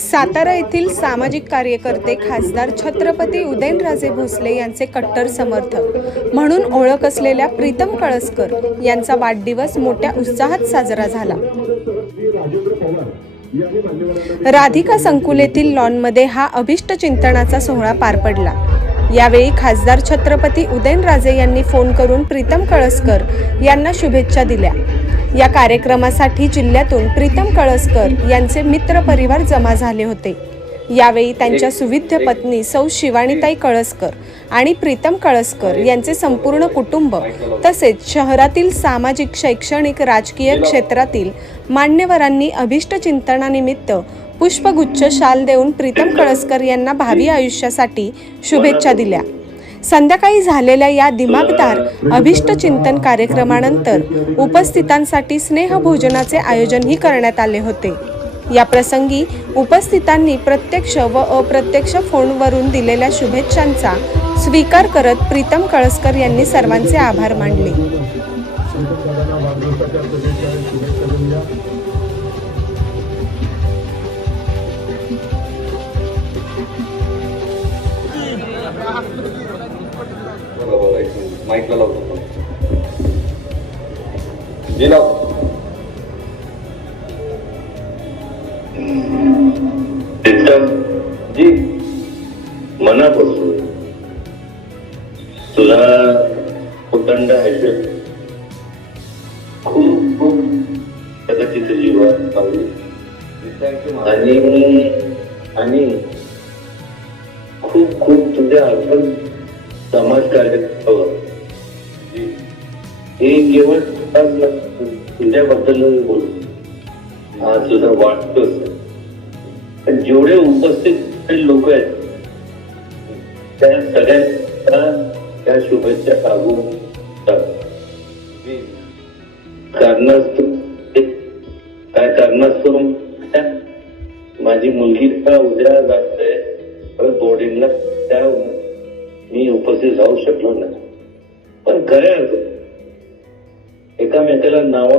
सातारा येथील सामाजिक कार्यकर्ते खासदार छत्रपती उदयनराजे भोसले यांचे कट्टर समर्थक म्हणून ओळख असलेल्या प्रीतम कळसकर यांचा वाढदिवस मोठ्या उत्साहात साजरा झाला. राधिका संकुलेतील लॉनमध्ये हा अभिष्ट चिंतनाचा सोहळा पार पडला. यावेळी खासदार छत्रपती उदयनराजे यांनी फोन करून प्रीतम कळसकर यांना शुभेच्छा दिल्या. या कार्यक्रमासाठी जिल्ह्यातून प्रीतम कळसकर यांचे मित्र परिवार जमा झाले होते. यावेळी त्यांच्या सुविध्य पत्नी सौ शिवाणीताई कळसकर आणि प्रीतम कळसकर यांचे संपूर्ण कुटुंब तसेच शहरातील सामाजिक शैक्षणिक राजकीय क्षेत्रातील मान्यवरांनी अभिष्ट चिंतनानिमित्त पुष्पगुच्छ शाल देऊन प्रीतम कळसकर यांना भावी आयुष्यासाठी शुभेच्छा दिल्या. संध्याकाळी झालेल्या या दिमागदार अभिष्ट चिंतन कार्यक्रमानंतर उपस्थितांसाठी स्नेहभोजनाचे आयोजनही करण्यात आले होते. या प्रसंगी उपस्थितांनी प्रत्यक्ष व अप्रत्यक्ष फोनवरून दिलेल्या शुभेच्छांचा स्वीकार करत प्रीतम कळसकर यांनी सर्वांचे आभार मानले. माईकला लावतो जी लाव. जी. मनापासून. तुला उदंड आयुष्य खूप खूप कदाचित जीवन थँक्यू आणि आणि खूप खूप तुझ्या आपण समाजकार्य करावं. हे केवळ तुझ्याबद्दल बोलू. हा तुझा वाटतो पण जेवढे उपस्थित लोक आहेत त्या सगळ्यांना त्या शुभेच्छा सांगू जी कारणास्तव काय कारणास्तव? माझी मुलगी का उद्या जाते बोर्डिंगला त्या मी उपस्थित राहू शकलो नाही. पण खऱ्या अर्थ एकामेकाला नाव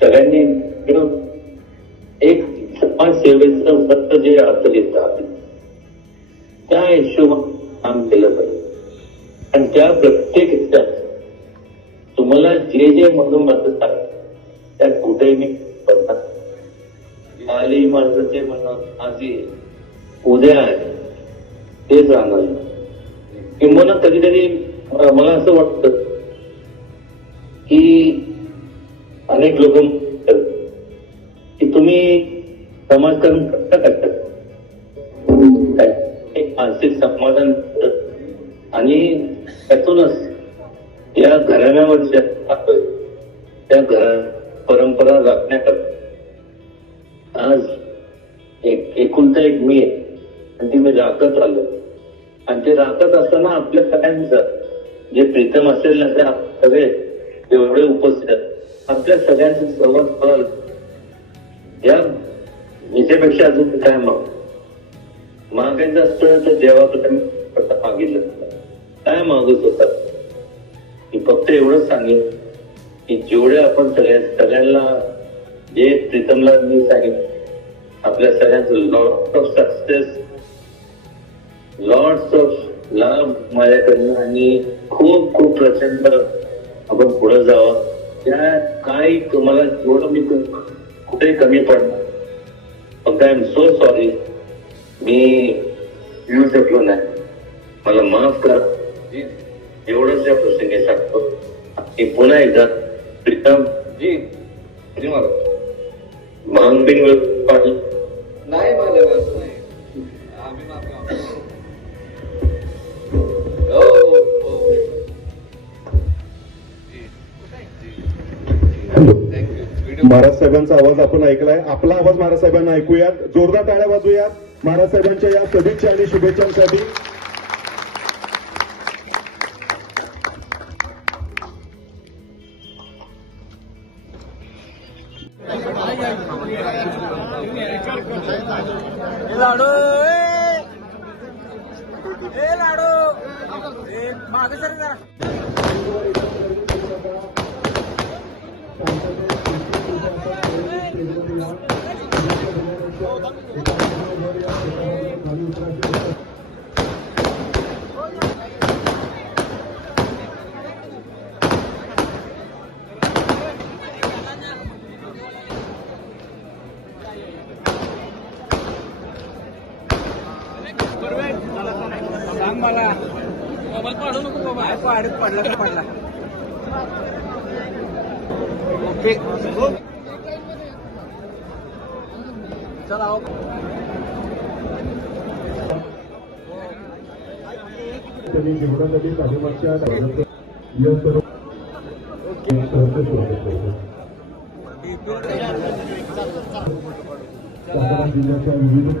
सगळ्यांनी मिळून एक समाजसेवेचं व्रत जे अर्थ घेतात त्या हिशोबाने काम केलं पाहिजे. आणि त्या प्रत्येक ह्याच्यात तुम्हाला जे जे म्हणून मदत त्या त्यात कुठेही मी बनतात आली माणसाचे ते म्हणत आधी उद्या आहे तेच राहणार किंबहुना कधी कधी मला असं वाटतं की अनेक लोक की तुम्ही समाजकारण करता. करता एक मानसिक समाधान आणि त्यातूनच या घराण्यावरच्या त्या घरा परंपरा राखण्याकरता आज एक एकुलता एक मी आहे. आणि ती मी राखत आलो. आणि ते राखत असताना आपल्या सगळ्यांचं जे प्रीतम असेल ना ते सगळे एवढे उपस्थित आपल्या सगळ्यांचं संवाद फळ या विजेपेक्षा अजून काय मग. मागायचं असतं तर देवाकडे मागितलं काय मागत होता मी फक्त एवढंच सांगेन की जेवढे आपण सगळ्या सगळ्यांना जे प्रीतमला मी सांगेन आपल्या सगळ्यांचं lot of success lots of लाभ माझ्याकडनं आणि खूप खूप प्रचंड आपण पुढे जावं. त्या काही तुम्हाला जेवढं मी कु- कुठेही कमी पडणार. फक्त आय एम सो सॉरी मी येऊ शकलो नाही. मला माफ करा. जी एवढंच या प्रसंगी सांगतो. की पुन्हा एकदा प्रीतम जी मांगबिन पाटील नाही मला असं नाही. महाराज साहेबांचा आवाज आपण ऐकलाय. आपला आवाज महाराज साहेबांना ऐकूयात. जोरदार टाळ्या वाजूयात महाराज साहेबांच्या या सदिच्छा आणि शुभेच्छांसाठी. लाडू ए! लाडू! मागे सर जरा. मला. पाडू नको बाबा पाडत पडला पडला. ओके. चला आओ. त्यांनी जीवनासाठी पाठिंबाच्या जिल्ह्याच्या विविध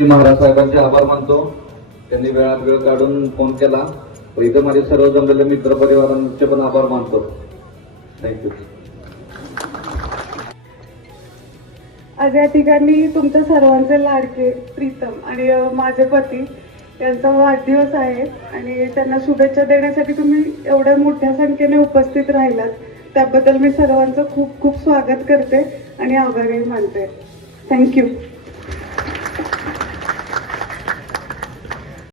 मी महाराज साहेबांचे आभार मानतो. त्यांनी वेळात वेळ काढून फोन केला. व इथं माझे सर्व जमलेले मित्र परिवारांचे पण आभार मानतो. थँक्यू आज या ठिकाणी तुमच्या सर्वांचे लाडके प्रीतम आणि माझे पती यांचा वाढदिवस आहे आणि त्यांना शुभेच्छा देण्यासाठी तुम्ही एवढ्या मोठ्या संख्येने उपस्थित राहिलात. त्याबद्दल मी सर्वांचं खूप खूप स्वागत करते आणि आभारही मानते. थँक्यू